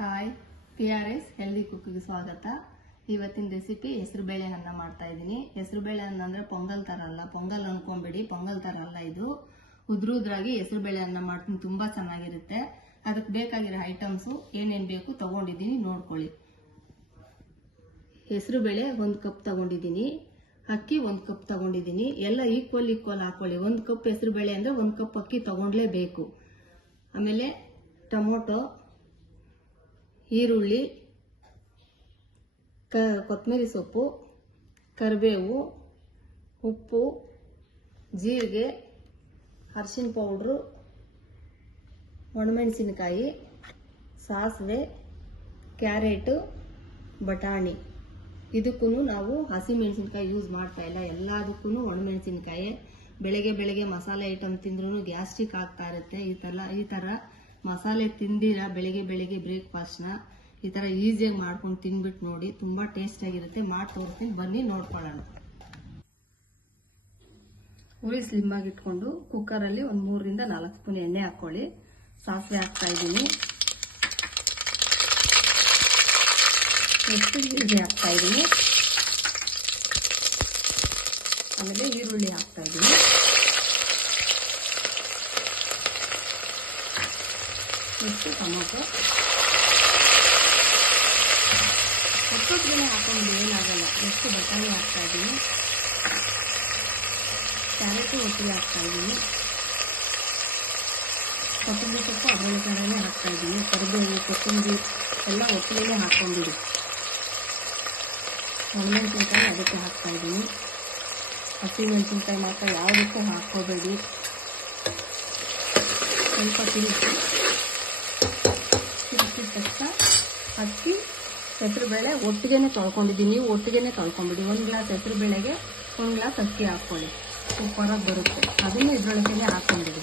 Hi, PRS healthy ಕುಕ್ಕಿಗೆ ಸ್ವಾಗತ. ಇವತ್ತಿನ recipe ಹೆಸರುಬೇಳೆ ಅನ್ನ ಮಾಡ್ತಾ ಇದ್ದೀನಿ. ಹೆಸರುಬೇಳೆ ಅನ್ನ ಅಂದ್ರೆ ಪೊಂಗಲ್ ತರ ಅಲ್ಲ, ಪೊಂಗಲ್ ಅನ್ಕೊಂಬೇಡಿ, ಪೊಂಗಲ್ ತರ ಅಲ್ಲ. ಇದು ಉದ್ರುದ್ರಾಗಿ ಹೆಸರುಬೇಳೆ ಅನ್ನ ಮಾಡ್ತೀನಿ, ತುಂಬಾ ಚೆನ್ನಾಗಿರುತ್ತೆ. ಅದಕ್ಕೆ ಬೇಕಾಗಿರೋ ಐಟಮ್ಸು ಏನೇನು ಬೇಕು ತಗೊಂಡಿದ್ದೀನಿ, ನೋಡ್ಕೊಳ್ಳಿ. ಹೆಸರುಬೇಳೆ 1 ಕಪ್ ತಗೊಂಡಿದ್ದೀನಿ, ಅಕ್ಕಿ 1 ಕಪ್ ತಗೊಂಡಿದ್ದೀನಿ. ಎಲ್ಲ ಈಕ್ವಲ್ ಹಾಕೊಳ್ಳಿ. 1 ಕಪ್ ಹೆಸರುಬೇಳೆ ಅಂದ್ರೆ 1 ಕಪ್ ಅಕ್ಕಿ ತಗೊಂಡ್ಲೇಬೇಕು. ಆಮೇಲೆ ಟೊಮೊಟೊ, ಈರುಳ್ಳಿ, ಕೊತ್ತಂಬರಿ ಸೊಪ್ಪು, ಕರಿಬೇವು, ಉಪ್ಪು, ಜೀರಿಗೆ, ಅರಿಶಿನ ಪೌಡ್ರು, ಒಣಮೆಣಸಿನಕಾಯಿ, ಸಾಸಿವೆ, ಕ್ಯಾರೆಟು, ಬಟಾಣಿ. ಇದಕ್ಕೂ ನಾವು ಹಸಿಮೆಣಸಿನಕಾಯಿ ಯೂಸ್ ಮಾಡ್ತಾ ಇಲ್ಲ, ಎಲ್ಲದಕ್ಕೂ ಒಣಮೆಣಸಿನಕಾಯಿ. ಬೆಳಗ್ಗೆ ಮಸಾಲೆ ಐಟಮ್ ತಿಂದ್ರೂ ಗ್ಯಾಸ್ಟ್ರಿಕ್ ಆಗ್ತಾ ಇರುತ್ತೆ. ಈ ಥರ ಮಸಾಲೆ ತಿಂದಿರ ಬೆಳಗ್ಗೆ ಬ್ರೇಕ್ಫಾಸ್ಟ್ನ ಈ ಥರ ಈಸಿಯಾಗಿ ಮಾಡ್ಕೊಂಡು ತಿನ್ಬಿಟ್ಟು ನೋಡಿ, ತುಂಬ ಟೇಸ್ಟಾಗಿರುತ್ತೆ. ಮಾಡಿ ತೋರಿಸ್ತೀನಿ, ಬನ್ನಿ ನೋಡ್ಕೊಳ್ಳೋಣ. ಉರಿ ಸ್ಲಿಮ್ ಆಗಿ ಇಟ್ಕೊಂಡು ಕುಕ್ಕರಲ್ಲಿ ಒಂದು 3 ರಿಂದ 4 ಸ್ಪೂನ್ ಎಣ್ಣೆ ಹಾಕ್ಕೊಳ್ಳಿ. ಸಾಸಿವೆ ಹಾಕ್ತಾ ಇದ್ದೀನಿ, ಜೀರಿಗೆ ಹಾಕ್ತಾ ಇದ್ದೀನಿ, ಆಮೇಲೆ ಈರುಳ್ಳಿ ಹಾಕ್ತಾ ಇದ್ದೀನಿ, ನೆಕ್ಸ್ಟ್ ಟೊಮೊಟೊ. ಒಟ್ಟೊಟ್ಟಿಗೆ ಹಾಕೊಂಡು ಏನಾಗಲ್ಲ. ನೆಕ್ಸ್ಟ್ ಬಟಾಣಿ ಹಾಕ್ತಾ ಇದ್ದೀನಿ, ಕ್ಯಾರೆಟು ಒಟ್ಟಿಗೆ ಹಾಕ್ತಾ ಇದ್ದೀನಿ, ಕೊತ್ತಂಬರಿ ಸೊಪ್ಪು ಅದರೊಳಗೆ ಕಡೆನೇ ಹಾಕ್ತಾ ಇದ್ದೀನಿ, ಕರಿಬೇವು, ಕೊತ್ತಂಬರಿ ಎಲ್ಲ ಒಟ್ಟಿಗೆ ಹಾಕ್ಕೊಂಡಿಡಿ. ಒಣಮೆಣಸಿನ್ಕಾಯಿ ಅದಕ್ಕೆ ಹಾಕ್ತಾ ಇದ್ದೀನಿ. ಹಸಿಮೆಣಸಿನ್ಕಾಯಿ ಮಾತ್ರ ಯಾವುದಕ್ಕೂ ಹಾಕ್ಕೋಬೇಡಿ. ಸ್ವಲ್ಪ ತಿರುಗಿಸಿದ ತಕ್ಷಣ ಅಕ್ಕಿ, ಹೆಸರುಬೇಳೆ ಒಟ್ಟಿಗೆ ತೊಳ್ಕೊಂಡಿದ್ದೀನಿ. ನೀವು ಒಟ್ಟಿಗೆ ತೊಳ್ಕೊಂಬಿಡಿ. 1 ಗ್ಲಾಸ್ ಹೆಸರುಬೇಳೆಗೆ 1 ಗ್ಲಾಸ್ ಅಕ್ಕಿ ಹಾಕ್ಕೊಳ್ಳಿ, ಸೂಪರಾಗಿ ಬರುತ್ತೆ. ಅದನ್ನು ಇದರೊಳಗೆ ಹಾಕ್ಕೊಂಡಿಡಿ.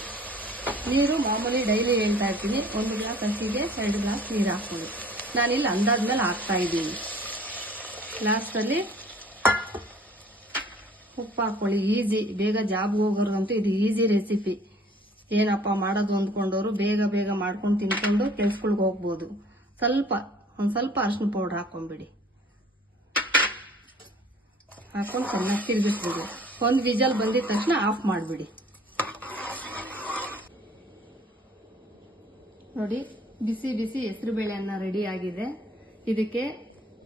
ನೀರು ಮಾಮೂಲಿ ಡೈಲಿ ಹೇಳ್ತಾ ಇರ್ತೀನಿ, 1 ಗ್ಲಾಸ್ ಅಕ್ಕಿಗೆ 2 ಗ್ಲಾಸ್ ನೀರು ಹಾಕ್ಕೊಳ್ಳಿ. ನಾನಿಲ್ಲಿ ಅಂದಾದ್ಮೇಲೆ ಹಾಕ್ತಾ ಇದ್ದೀನಿ. ಲಾಸ್ಟಲ್ಲಿ ಉಪ್ಪು ಹಾಕ್ಕೊಳ್ಳಿ. ಈಸಿ, ಬೇಗ ಜಾಬ್ಗೆ ಹೋಗೋರಂತೂ ಇದು ಈಸಿ ರೆಸಿಪಿ. ಏನಪ್ಪ ಮಾಡೋದು ಅಂದ್ಕೊಂಡವರು ಬೇಗ ಮಾಡ್ಕೊಂಡು ತಿನ್ಕೊಂಡು ಕೆಲ್ಸಗಳಿಗೆ ಹೋಗ್ಬೋದು. ಒಂದು ಸ್ವಲ್ಪ ಅರಿಶಿನ ಪೌಡರ್ ಹಾಕೊಂಡ್ಬಿಡಿ. ಹಾಕೊಂಡು ಚೆನ್ನಾಗಿ ತಿರುಗಿಸ್ಬಿಡಿ. 1 ವಿಜಲ್ ಬಂದಿದ ತಕ್ಷಣ ಆಫ್ ಮಾಡಿಬಿಡಿ. ನೋಡಿ, ಬಿಸಿ ಹೆಸರುಬೇಳೆ ಅನ್ನ ರೆಡಿ ಆಗಿದೆ. ಇದಕ್ಕೆ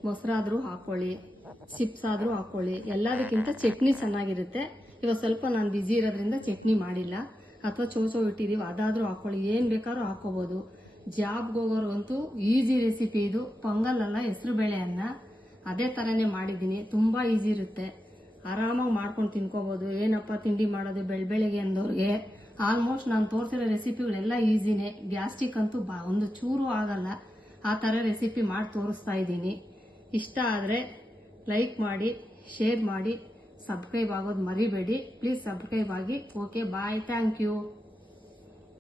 ಮೊಸರಾದ್ರೂ ಹಾಕೊಳ್ಳಿ, ಚಿಪ್ಸ್ ಆದ್ರೂ ಹಾಕೊಳ್ಳಿ. ಎಲ್ಲದಕ್ಕಿಂತ ಚಟ್ನಿ ಚೆನ್ನಾಗಿರುತ್ತೆ. ಇವಾಗ ಸ್ವಲ್ಪ ನಾನು ಬಿಸಿ ಇರೋದ್ರಿಂದ ಚಟ್ನಿ ಮಾಡಿಲ್ಲ, ಅಥವಾ ಚೌಚೌ ಇಟ್ಟಿದ್ದೀವಿ, ಅದಾದ್ರೂ ಹಾಕೊಳ್ಳಿ. ಏನು ಬೇಕಾದ್ರೂ ಹಾಕೋಬಹುದು. ಜಾಬ್ಗೆ ಹೋಗೋರಂತೂ ಈಸಿ ರೆಸಿಪಿ ಇದು. ಪೊಂಗಲ್ ಅಲ್ಲ, ಹೆಸರುಬೇಳೆ ಅನ್ನ ಅದೇ ಥರನೇ ಮಾಡಿದ್ದೀನಿ. ತುಂಬ ಈಸಿ ಇರುತ್ತೆ, ಆರಾಮಾಗಿ ಮಾಡ್ಕೊಂಡು ತಿನ್ಕೋಬೋದು. ಏನಪ್ಪ ತಿಂಡಿ ಮಾಡೋದು ಬೆಳಗ್ಗೆ ಅಂದವ್ರಿಗೆ ಆಲ್ಮೋಸ್ಟ್ ನಾನು ತೋರಿಸಿರೋ ರೆಸಿಪಿಗಳೆಲ್ಲ ಈಸಿನೇ. ಗ್ಯಾಸ್ಟ್ರಿಕ್ ಅಂತೂ ಒಂದು ಚೂರು ಆಗಲ್ಲ. ಆ ಥರ ರೆಸಿಪಿ ಮಾಡಿ ತೋರಿಸ್ತಾ ಇದ್ದೀನಿ. ಇಷ್ಟ ಆದರೆ ಲೈಕ್ ಮಾಡಿ, ಶೇರ್ ಮಾಡಿ, ಸಬ್ಸ್ಕ್ರೈಬ್ ಆಗೋದು ಮರಿಬೇಡಿ. ಪ್ಲೀಸ್ ಸಬ್ಸ್ಕ್ರೈಬ್ ಆಗಿ. Okay, bye, thank you.